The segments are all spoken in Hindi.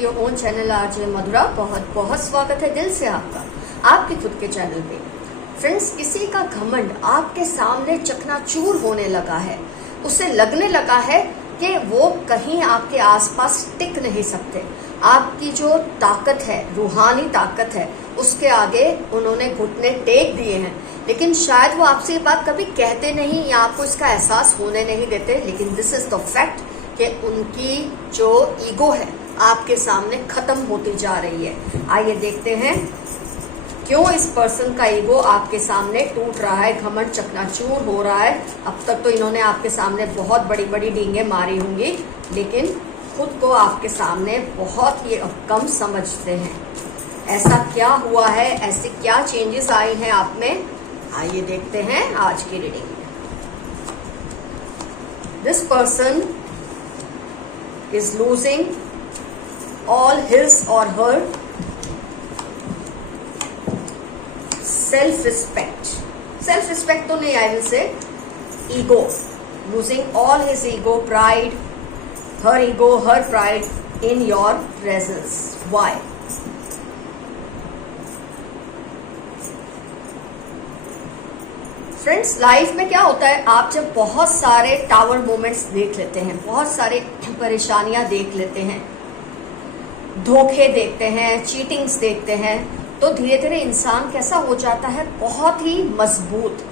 To your own channel RJ Madhura. बहुत बहुत स्वागत है दिल से आपका आपके खुद के चैनल पे। फ्रेंड्स, किसी का घमंड आपके सामने चकनाचूर होने लगा है, उसे लगने लगा है कि वो कहीं आपके आसपास टिक नहीं सकते। आपकी जो ताकत है, रूहानी ताकत है, उसके आगे उन्होंने घुटने टेक दिए हैं। लेकिन शायद वो आपसे ये बात कभी कहते नहीं या आपको इसका एहसास होने नहीं देते, लेकिन दिस इज द फैक्ट कि उनकी जो ईगो है आपके सामने खत्म होती जा रही है। आइए देखते हैं क्यों इस पर्सन का ईगो आपके सामने टूट रहा है, घमंड चकनाचूर हो रहा है। अब तक तो इन्होंने आपके सामने बहुत बड़ी बड़ी डींगे मारी होंगी, लेकिन खुद को आपके सामने बहुत ही कम समझते हैं। ऐसा क्या हुआ है, ऐसे क्या चेंजेस आए हैं आप में, आइए देखते हैं आज की रीडिंग में। This person is losing all his or her self-respect. Self-respect तो नहीं, I will say ego. Losing all his ego, pride, her ego, her pride in your presence. Why? Friends, life में क्या होता है, आप जब बहुत सारे टावर मोमेंट्स देख लेते हैं, बहुत सारे परेशानियां देख लेते हैं, धोखे देखते हैं, चीटिंग्स देखते हैं, तो धीरे धीरे इंसान कैसा हो जाता है, बहुत ही मजबूत।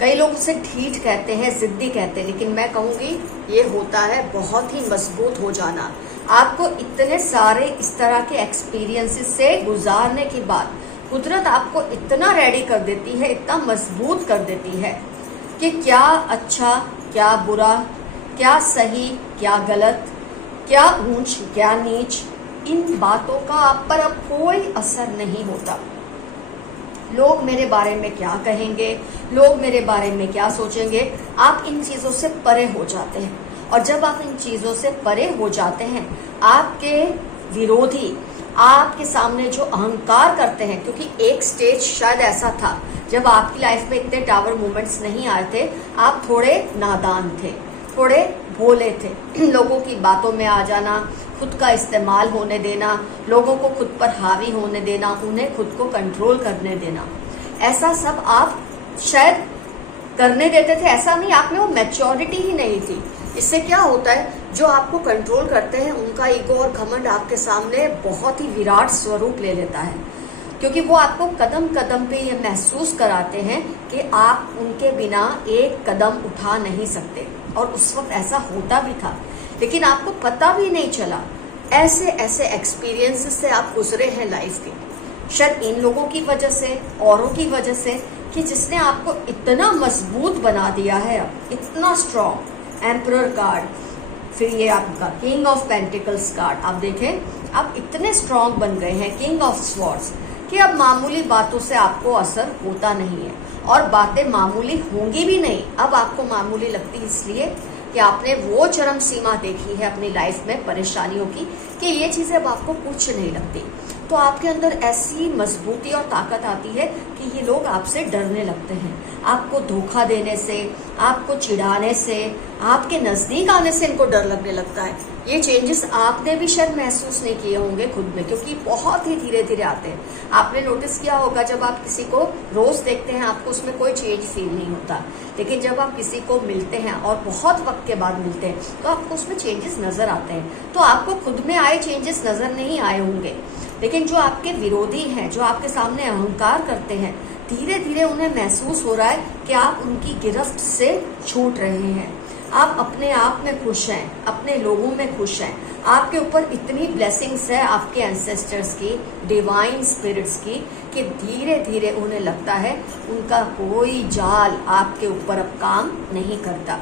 कई लोग उसे ढीठ कहते हैं, जिद्दी कहते हैं, लेकिन मैं कहूंगी ये होता है बहुत ही मजबूत हो जाना। आपको इतने सारे इस तरह के एक्सपीरियंसेस से गुजारने के बाद कुदरत आपको इतना रेडी कर देती है, इतना मजबूत कर देती है कि क्या अच्छा क्या बुरा, क्या सही क्या गलत, क्या ऊंच क्या नीच, इन बातों का आप पर अब कोई असर नहीं होता। लोग मेरे बारे में क्या कहेंगे, लोग मेरे बारे में क्या सोचेंगे, आप इन चीजों से परे हो जाते हैं। और जब आप इन चीजों से परे हो जाते हैं, आपके विरोधी आपके सामने जो अहंकार करते हैं, क्योंकि एक स्टेज शायद ऐसा था जब आपकी लाइफ में इतने टावर मोमेंट्स नहीं आए थे, आप थोड़े नादान थे, थोड़े भोले थे। लोगों की बातों में आ जाना, खुद का इस्तेमाल होने देना, लोगों को खुद पर हावी होने देना, उन्हें खुद को कंट्रोल करने देना, ऐसा सब आप शायद करने देते थे। ऐसा नहीं, आप में वो मैच्योरिटी ही नहीं थी। इससे क्या होता है, जो आपको कंट्रोल करते हैं उनका ईगो और घमंड आपके सामने बहुत ही विराट स्वरूप ले लेता है, क्योंकि वो आपको कदम कदम पे ये महसूस कराते हैं कि आप उनके बिना एक कदम उठा नहीं सकते। और उस वक्त ऐसा होता भी था, लेकिन आपको पता भी नहीं चला। ऐसे ऐसे एक्सपीरियंसेस से आप गुजरे हैं लाइफ के, शायद इन लोगों की वजह से, औरों की वजह से, कि जिसने आपको इतना मजबूत बना दिया है, अब इतना स्ट्रॉन्ग। एम्परर कार्ड, फिर ये आपका किंग ऑफ पेंटिकल्स कार्ड, आप देखें आप इतने स्ट्रॉन्ग बन गए हैं, किंग ऑफ स्वॉर्ड्स, कि अब मामूली बातों से आपको असर होता नहीं है। और बातें मामूली होंगी भी नहीं, अब आपको मामूली लगती इसलिए कि आपने वो चरम सीमा देखी है अपनी लाइफ में परेशानियों की, कि ये चीजें अब आपको कुछ नहीं लगती। तो आपके अंदर ऐसी मजबूती और ताकत आती है कि ये लोग आपसे डरने लगते हैं। आपको धोखा देने से, आपको चिढ़ाने से, आपके नजदीक आने से इनको डर लगने लगता है। ये चेंजेस आपने भी शायद महसूस नहीं किए होंगे खुद में, क्योंकि बहुत ही धीरे धीरे आते हैं। आपने नोटिस किया होगा, जब आप किसी को रोज देखते हैं आपको उसमें कोई चेंज फील नहीं होता, लेकिन जब आप किसी को मिलते हैं और बहुत वक्त के बाद मिलते हैं तो आपको उसमें चेंजेस नजर आते हैं। तो आपको खुद में आए चेंजेस नजर नहीं आए होंगे, लेकिन जो आपके विरोधी हैं, जो आपके सामने अहंकार करते हैं, धीरे धीरे उन्हें महसूस हो रहा है कि आप उनकी गिरफ्त से छूट रहे हैं। आप अपने आप में खुश हैं, अपने लोगों में खुश हैं। आपके ऊपर इतनी ब्लेसिंग्स है आपके एंसेस्टर्स की, डिवाइन स्पिरिट्स की, कि धीरे धीरे उन्हें लगता है उनका कोई जाल आपके ऊपर अब काम नहीं करता।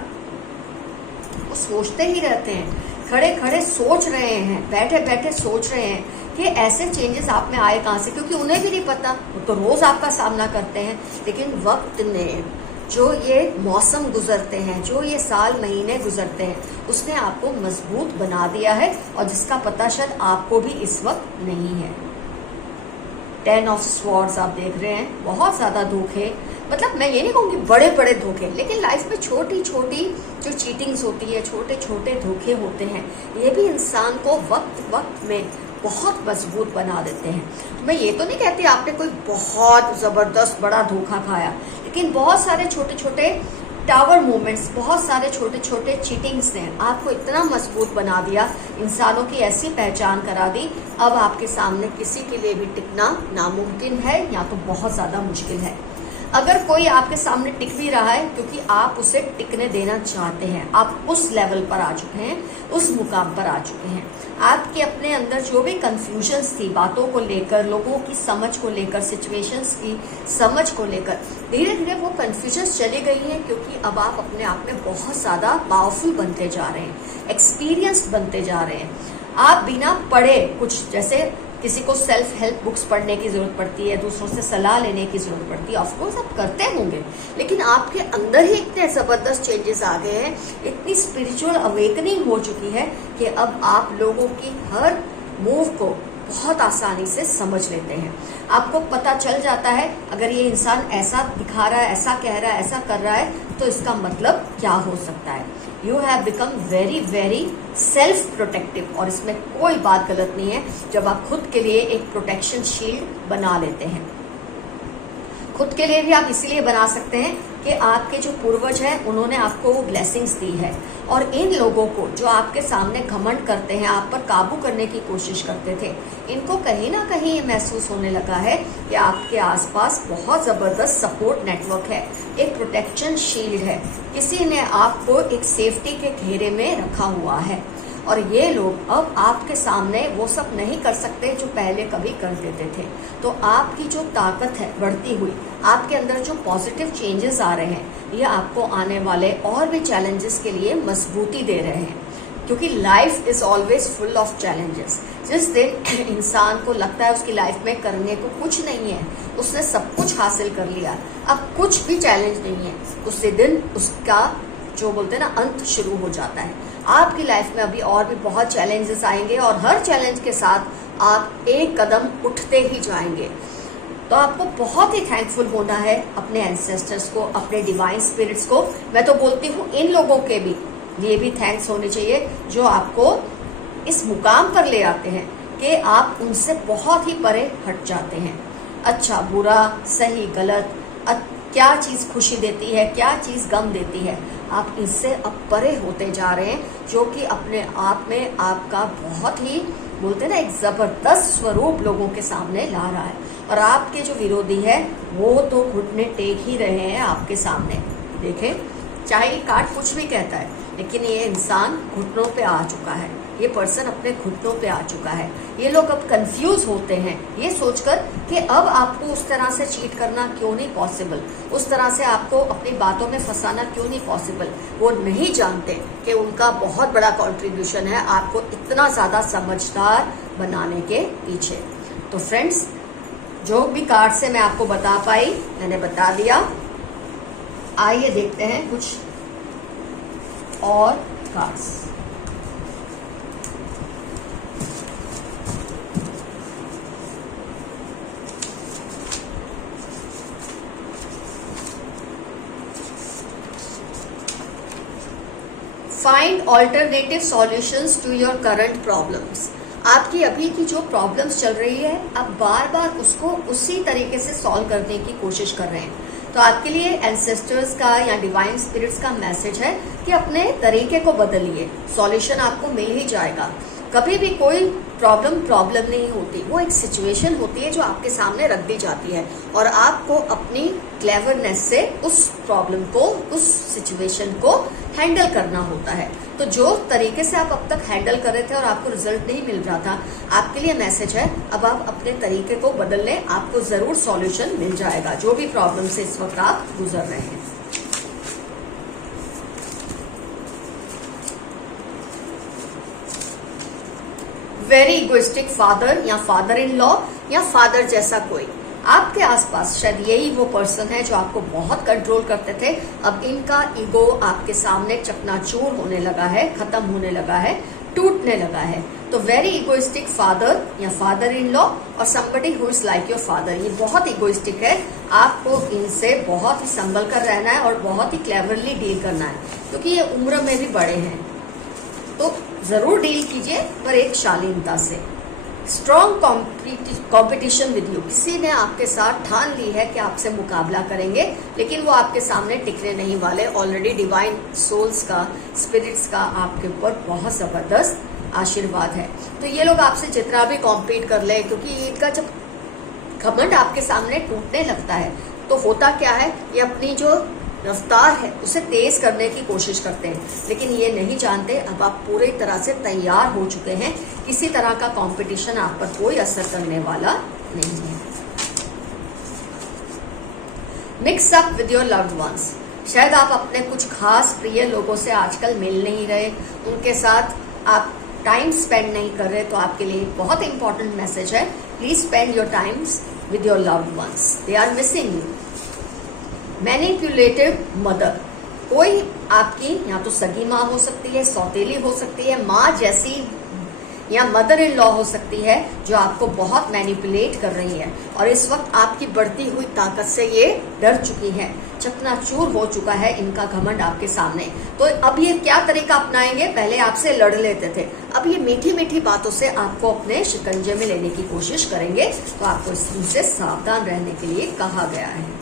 वो सोचते ही रहते हैं, खड़े खड़े सोच रहे हैं, बैठे बैठे सोच रहे हैं कि ऐसे चेंजेस आप में आए कहाँ से, क्योंकि उन्हें भी नहीं पता, वो तो रोज आपका सामना करते हैं। लेकिन वक्त ने, जो ये मौसम गुजरते हैं, जो ये साल महीने गुजरते हैं, उसने आपको मजबूत बना दिया है, और जिसका पता शायद आपको भी इस वक्त नहीं है। 10 ऑफ स्वॉर्ड्स आप देख रहे हैं, बहुत ज्यादा धोखे, मतलब मैं ये नहीं कहूँगी बड़े बड़े धोखे, लेकिन लाइफ में छोटी छोटी जो चीटिंग्स होती है, छोटे छोटे धोखे होते हैं, ये भी इंसान को वक्त वक्त में बहुत मजबूत बना देते हैं। मैं ये तो नहीं कहती आपने कोई बहुत जबरदस्त बड़ा धोखा खाया, लेकिन बहुत सारे छोटे छोटे टावर मूवमेंट्स, बहुत सारे छोटे छोटे चीटिंग्स ने आपको इतना मजबूत बना दिया, इंसानों की ऐसी पहचान करा दी, अब आपके सामने किसी के लिए भी टिकना नामुमकिन है या तो बहुत ज्यादा मुश्किल है। अगर कोई आपके सामने टिक भी रहा है क्योंकि आप उसे टिकने देना चाहते हैं, आप उस लेवल पर आ चुके हैं, उस मुकाम पर आ चुके हैं। आपके अपने अंदर जो भी कंफ्यूजन्स थी बातों को लेकर, लोगों की समझ को लेकर, सिचुएशंस की समझ को लेकर, धीरे धीरे वो कंफ्यूजन्स चली गई हैं, क्योंकि अब आप अपने आप में बहुत ज्यादा पावरफुल बनते जा रहे हैं, एक्सपीरियंस बनते जा रहे हैं। आप बिना पढ़े कुछ, जैसे किसी को सेल्फ हेल्प बुक्स पढ़ने की जरूरत पड़ती है, दूसरों से सलाह लेने की जरूरत पड़ती है, ऑफकोर्स आप करते होंगे, लेकिन आपके अंदर ही इतने जबरदस्त चेंजेस आ गए हैं, इतनी स्पिरिचुअल अवेकनिंग हो चुकी है कि अब आप लोगों की हर मूव को बहुत आसानी से समझ लेते हैं। आपको पता चल जाता है अगर ये इंसान ऐसा दिखा रहा है, ऐसा कह रहा है, ऐसा कर रहा है, तो इसका मतलब क्या हो सकता है। You have become very very self protective, और इसमें कोई बात गलत नहीं है जब आप खुद के लिए एक प्रोटेक्शन शील्ड बना लेते हैं। खुद के लिए भी आप इसीलिए बना सकते हैं कि आपके जो पूर्वज हैं उन्होंने आपको वो ब्लेसिंग्स दी है, और इन लोगों को जो आपके सामने घमंड करते हैं, आप पर काबू करने की कोशिश करते थे, इनको कहीं ना कहीं ये महसूस होने लगा है कि आपके आसपास बहुत जबरदस्त सपोर्ट नेटवर्क है, एक प्रोटेक्शन शील्ड है, किसी ने आपको एक सेफ्टी के घेरे में रखा हुआ है। और ये लोग अब आपके सामने वो सब नहीं कर सकते जो पहले कभी कर देते थे। तो आपकी जो ताकत है बढ़ती हुई, आपके अंदर जो पॉजिटिव चेंजेस आ रहे हैं, ये आपको आने वाले और भी चैलेंजेस के लिए मजबूती दे रहे हैं, क्योंकि life is always full of challenges. जिस दिन इंसान को लगता है उसकी लाइफ में करने को कुछ नहीं है, उसने सब कुछ हासिल कर लिया, अब कुछ भी चैलेंज नहीं है, उसी दिन उसका जो बोलते हैं ना अंत शुरू हो जाता है। आपकी लाइफ में अभी और भी बहुत चैलेंजेस आएंगे, और हर चैलेंज के साथ आप एक कदम उठते ही जाएंगे। तो आपको बहुत ही थैंकफुल होना है अपने एंसेस्टर्स को, अपने डिवाइन स्पिरिट्स को। मैं तो बोलती हूँ इन लोगों के भी लिए भी थैंक्स होने चाहिए जो आपको इस मुकाम पर ले आते हैं कि आप उनसे बहुत ही परे हट जाते हैं। अच्छा बुरा, सही गलत, क्या चीज खुशी देती है, क्या चीज गम देती है, आप इससे अब परे होते जा रहे हैं, जो कि अपने आप में आपका बहुत ही बोलते हैं ना एक जबरदस्त स्वरूप लोगों के सामने ला रहा है। और आपके जो विरोधी है वो तो घुटने टेक ही रहे हैं आपके सामने। देखें, चाहे ये कार्ड कुछ भी कहता है, लेकिन ये इंसान घुटनों पे आ चुका है, ये पर्सन अपने घुटनों पे आ चुका है। ये लोग अब कंफ्यूज होते हैं ये सोचकर कि अब आपको उस तरह से चीट करना क्यों नहीं पॉसिबल, उस तरह से आपको अपनी बातों में फंसाना क्यों नहीं पॉसिबल। वो नहीं जानते कि उनका बहुत बड़ा कंट्रीब्यूशन है आपको इतना ज्यादा समझदार बनाने के पीछे। तो फ्रेंड्स, जो भी कार्ड से मैं आपको बता पाई मैंने बता दिया। आइए देखते हैं कुछ और cards. Find alternative solutions to your current problems. आपकी अभी की जो प्रॉब्लम्स चल रही है, आप बार बार उसको उसी तरीके से सॉल्व करने की कोशिश कर रहे हैं। तो आपके लिए एंसेस्टर्स का या डिवाइन स्पिरिट्स का मैसेज है कि अपने तरीके को बदलिए, सॉल्यूशन आपको मिल ही जाएगा। कभी भी कोई प्रॉब्लम नहीं होती, वो एक सिचुएशन होती है जो आपके सामने रख दी जाती है, और आपको अपनी क्लेवरनेस से उस प्रॉब्लम को, उस सिचुएशन को हैंडल करना होता है। तो जो तरीके से आप अब तक हैंडल कर रहे थे और आपको रिजल्ट नहीं मिल रहा था, आपके लिए मैसेज है अब आप अपने तरीके को बदल लें, आपको जरूर सॉल्यूशन मिल जाएगा जो भी प्रॉब्लम से इस वक्त आप गुजर रहे हैं। वेरी इगोइस्टिक फादर या फादर इन लॉ या फादर जैसा कोई आपके आसपास, शायद यही वो पर्सन है जो आपको बहुत कंट्रोल करते थे। अब इनका ईगो आपके सामने चकनाचूर होने लगा है, खत्म होने लगा है, टूटने लगा है। तो वेरी इगोइस्टिक फादर या फादर इन लॉ और somebody who is like your father, ये बहुत इगोइस्टिक है। आपको इनसे बहुत ही संभल कर रहना है और बहुत ही क्लेवरली डील करना है, क्योंकि ये उम्र में भी बड़े हैं। तो जरूर डील कीजिए, पर एक शालीनता से। स्ट्रॉन्ग कॉम्पिटिशन विद यू, किसी ने आपके साथ ठान ली है कि आपसे मुकाबला करेंगे, लेकिन वो आपके सामने टिकने नहीं वाले। ऑलरेडी डिवाइन सोल्स का, स्पिरिट्स का आपके ऊपर बहुत जबरदस्त आशीर्वाद है। तो ये लोग आपसे जितना भी कॉम्पीट कर ले, क्योंकि इनका जब घमंड आपके सामने टूटने लगता है तो होता क्या है, ये अपनी जो रफ्तार है उसे तेज करने की कोशिश करते हैं, लेकिन ये नहीं जानते अब आप पूरी तरह से तैयार हो चुके हैं। किसी तरह का कंपटीशन आप पर कोई असर करने वाला नहीं है। Mix up with your loved once, शायद आप अपने कुछ खास प्रिय लोगों से आजकल मिल नहीं रहे, उनके साथ आप टाइम स्पेंड नहीं कर रहे, तो आपके लिए बहुत इंपॉर्टेंट मैसेज है, please spend your times with your loved ones, they are missing you. Manipulative mother, कोई आपकी या तो सगी माँ हो सकती है, सौतेली हो सकती है, माँ जैसी या मदर इन लॉ हो सकती है, जो आपको बहुत मैनिपुलेट कर रही है और इस वक्त आपकी बढ़ती हुई ताकत से ये डर चुकी है, चकनाचूर हो चुका है इनका घमंड आपके सामने। तो अब ये क्या तरीका अपनाएंगे, पहले आपसे लड़ लेते थे, अब ये मीठी मीठी बातों से आपको अपने शिकंजे में लेने की कोशिश करेंगे। तो आपको इससे सावधान रहने के लिए कहा गया है।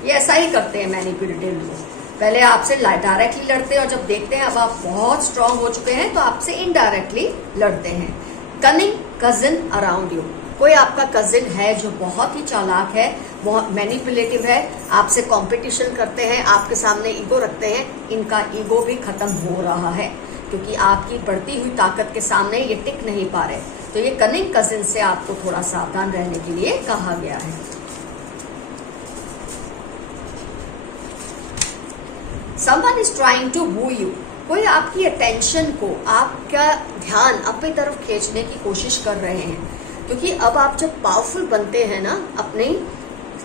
ये ऐसा ही करते हैं मैनिपुलेटिव लोग, पहले आपसे डायरेक्टली लड़ते हैं और जब देखते हैं अब आप बहुत स्ट्रांग हो चुके हैं तो आपसे इनडायरेक्टली लड़ते हैं। कनिंग कजिन अराउंड यू, कोई आपका कजिन है जो बहुत ही चालाक है, बहुत मैनिपुलेटिव है, आपसे कंपटीशन करते हैं, आपके सामने ईगो रखते हैं, इनका ईगो भी खत्म हो रहा है क्योंकि आपकी बढ़ती हुई ताकत के सामने ये टिक नहीं पा रहे। तो ये कनिंग कजिन से आपको थोड़ा सावधान रहने के लिए कहा गया है। Someone is trying to woo you, कोई आपकी अटेंशन को, आपका ध्यान अपनी तरफ खींचने की कोशिश कर रहे हैं, क्योंकि अब आप जब पावरफुल बनते हैं ना अपने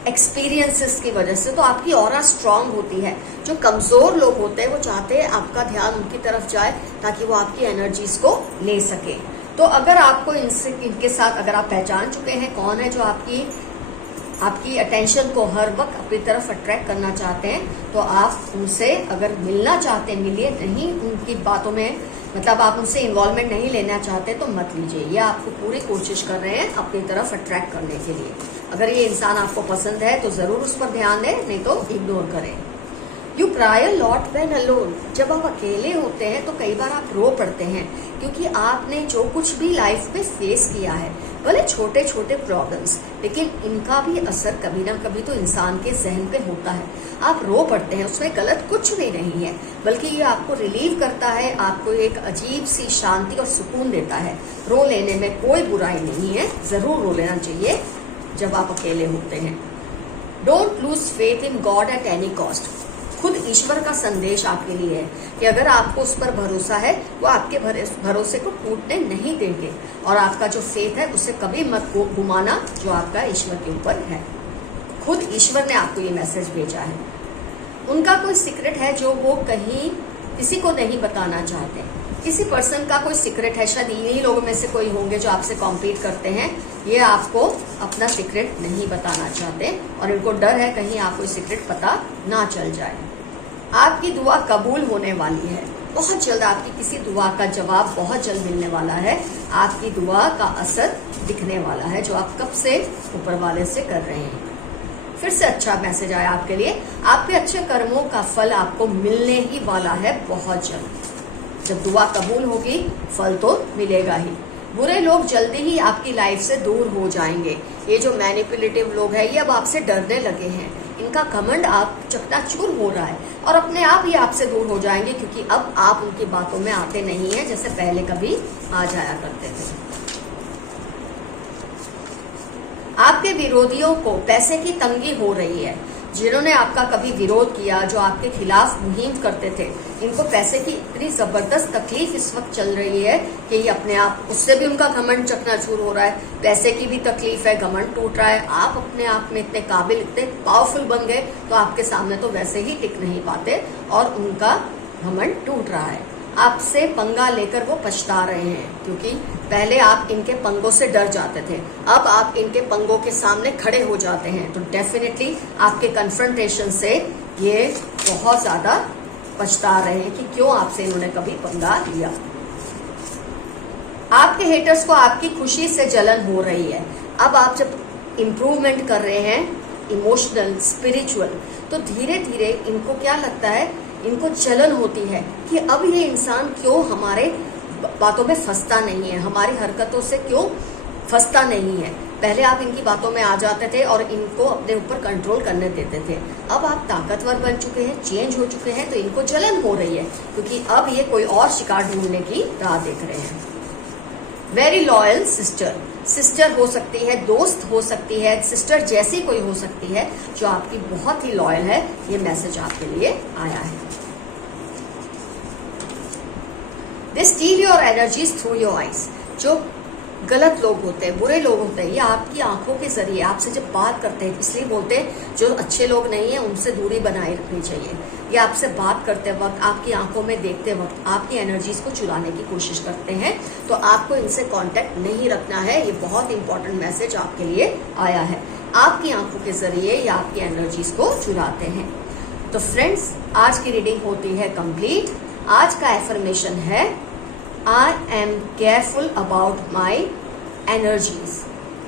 एक्सपीरियंसेस की वजह से, तो आपकी ऑरा स्ट्रांग होती है। जो कमजोर लोग होते हैं वो चाहते हैं आपका ध्यान उनकी तरफ जाए ताकि वो आपकी एनर्जीज को ले सके। तो अगर आपको इनके साथ अगर आप पहचान चुके हैं कौन है जो आपकी अटेंशन को हर वक्त अपनी तरफ अट्रैक्ट करना चाहते हैं, तो आप उनसे अगर मिलना चाहते हैं, मिलिए नहीं, उनकी बातों में मतलब आप उनसे इन्वॉल्वमेंट नहीं लेना चाहते तो मत लीजिए। ये आपको पूरी कोशिश कर रहे हैं अपनी तरफ अट्रैक्ट करने के लिए। अगर ये इंसान आपको पसंद है तो जरूर उस पर ध्यान दें, नहीं तो इग्नोर करें। You cry a lot when alone, जब आप अकेले होते हैं तो कई बार आप रो पड़ते हैं, क्योंकि आपने जो कुछ भी लाइफ में फेस किया है, भले छोटे छोटे प्रॉब्लम्स, लेकिन इनका भी असर कभी ना कभी तो इंसान के जहन पे होता है। आप रो पड़ते हैं, उसमें गलत कुछ भी नहीं है, बल्कि ये आपको रिलीव करता है, आपको एक अजीब सी शांति और सुकून देता है। रो लेने में कोई बुराई नहीं है, जरूर रो लेना चाहिए जब आप अकेले होते हैं। Don't lose faith in God at any cost, खुद ईश्वर का संदेश आपके लिए है कि अगर आपको उस पर भरोसा है, वो आपके भरोसे को टूटने नहीं देंगे, और आपका जो फेथ है उसे कभी मत घुमाना जो आपका ईश्वर के ऊपर है। खुद ईश्वर ने आपको ये मैसेज भेजा है। उनका कोई सीक्रेट है जो वो कहीं किसी को नहीं बताना चाहते। किसी पर्सन का कोई सीक्रेट है, शायद इन्हीं लोगों में से कोई होंगे जो आपसे कॉम्पीट करते हैं, ये आपको अपना सीक्रेट नहीं बताना चाहते और इनको डर है कहीं आपको सीक्रेट पता ना चल जाए। आपकी दुआ कबूल होने वाली है, बहुत जल्द आपकी किसी दुआ का जवाब बहुत जल्द मिलने वाला है। आपकी दुआ का असर दिखने वाला है जो आप कब से ऊपर वाले से कर रहे हैं। फिर से अच्छा मैसेज आया आपके लिए, आपके अच्छे कर्मों का फल आपको मिलने ही वाला है बहुत जल्द। जब दुआ कबूल होगी फल तो मिलेगा ही। बुरे लोग जल्दी ही आपकी लाइफ से दूर हो जाएंगे। ये जो मैनिपुलेटिव लोग हैं ये अब आपसे डरने लगे हैं, इनका घमंड आप चकनाचूर हो रहा है और अपने आप ही आपसे दूर हो जाएंगे, क्योंकि अब आप उनकी बातों में आते नहीं हैं जैसे पहले कभी आ जाया करते थे। आपके विरोधियों को पैसे की तंगी हो रही है। जिन्होंने आपका कभी विरोध किया, जो आपके खिलाफ मुहिम करते थे, इनको पैसे की इतनी जबरदस्त तकलीफ इस वक्त चल रही है कि ये अपने आप, उससे भी उनका घमंड चकनाचूर हो रहा है, पैसे की भी तकलीफ है, घमंड टूट रहा है। आप अपने आप में इतने काबिल, इतने पावरफुल बन गए तो आपके सामने तो वैसे ही टिक नहीं पाते और उनका घमंड टूट रहा है। आपसे पंगा लेकर वो पछता रहे हैं, क्योंकि पहले आप इनके पंगों से डर जाते थे, अब आप इनके पंगों के सामने खड़े हो जाते हैं, तो डेफिनेटली आपके कन्फ्रंटेशन से ये बहुत ज्यादा पछता रहे हैं कि क्यों आपसे इन्होंने कभी पंगा लिया। आपके हेटर्स को आपकी खुशी से जलन हो रही है। अब आप जब इम्प्रूवमेंट कर रहे हैं इमोशनल स्पिरिचुअल, तो धीरे धीरे इनको क्या लगता है, इनको जलन होती है कि अब ये इंसान क्यों हमारे बातों में फंसता नहीं है, हमारी हरकतों से क्यों फंसता नहीं है। पहले आप इनकी बातों में आ जाते थे और इनको अपने ऊपर कंट्रोल करने देते थे। अब आप ताकतवर बन चुके हैं, चेंज हो चुके हैं, तो इनको जलन हो रही है क्योंकि अब ये कोई और शिकार ढूंढने की राह देख रहे हैं। वेरी लॉयल सिस्टर, सिस्टर हो सकती है, दोस्त हो सकती है, सिस्टर जैसी कोई हो सकती है जो आपकी बहुत ही लॉयल है। ये मैसेज आपके लिए आया है। They steal your energies through your eyes. जो गलत लोग होते हैं, बुरे लोग होते हैं, ये आपकी आंखों के जरिए आपसे जब बात करते हैं, इसलिए बोलते हैं जो अच्छे लोग नहीं है उनसे दूरी बनाए रखनी चाहिए। ये आपसे बात करते वक्त, आपकी आंखों में देखते वक्त आपकी एनर्जीज को चुराने की कोशिश करते हैं, तो आपको इनसे कांटेक्ट नहीं रखना है। ये बहुत इंपॉर्टेंट मैसेज आपके लिए आया है। आपकी आंखों के जरिए ये आपकी एनर्जीज को चुराते हैं। तो फ्रेंड्स, आज की रीडिंग होती है कंप्लीट। आज का एफर्मेशन है I am careful about my energies।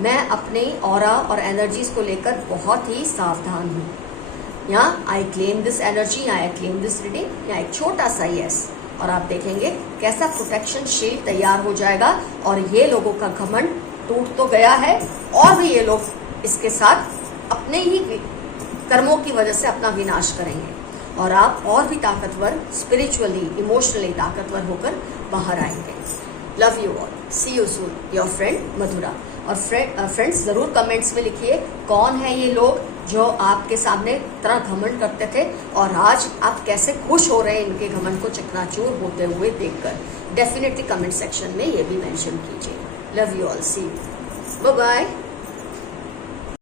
मैं अपने ऑरा और एनर्जीज को लेकर बहुत ही सावधान हूँ। यहाँ I claim this energy, I claim this reading, यहाँ एक छोटा सा यस, और आप देखेंगे कैसा प्रोटेक्शन शील्ड तैयार हो जाएगा और ये लोगों का घमंड टूट तो गया है और भी ये लोग इसके साथ अपने ही कर्मों की वजह से अपना विनाश करेंगे और आप और भी ताकतवर, स्पिरिचुअली, इमोशनली ताकतवर होकर बाहर आएंगे। Love you all, see you soon, your friend Madhura. और फ्रेंड्स जरूर कमेंट्स में लिखिए कौन है ये लोग जो आपके सामने इतना घमंड करते थे और आज आप कैसे खुश हो रहे हैं इनके घमंड को चकनाचूर होते हुए देखकर। डेफिनेटली कमेंट सेक्शन में ये भी मेंशन कीजिए। Love you all, see you, bye bye.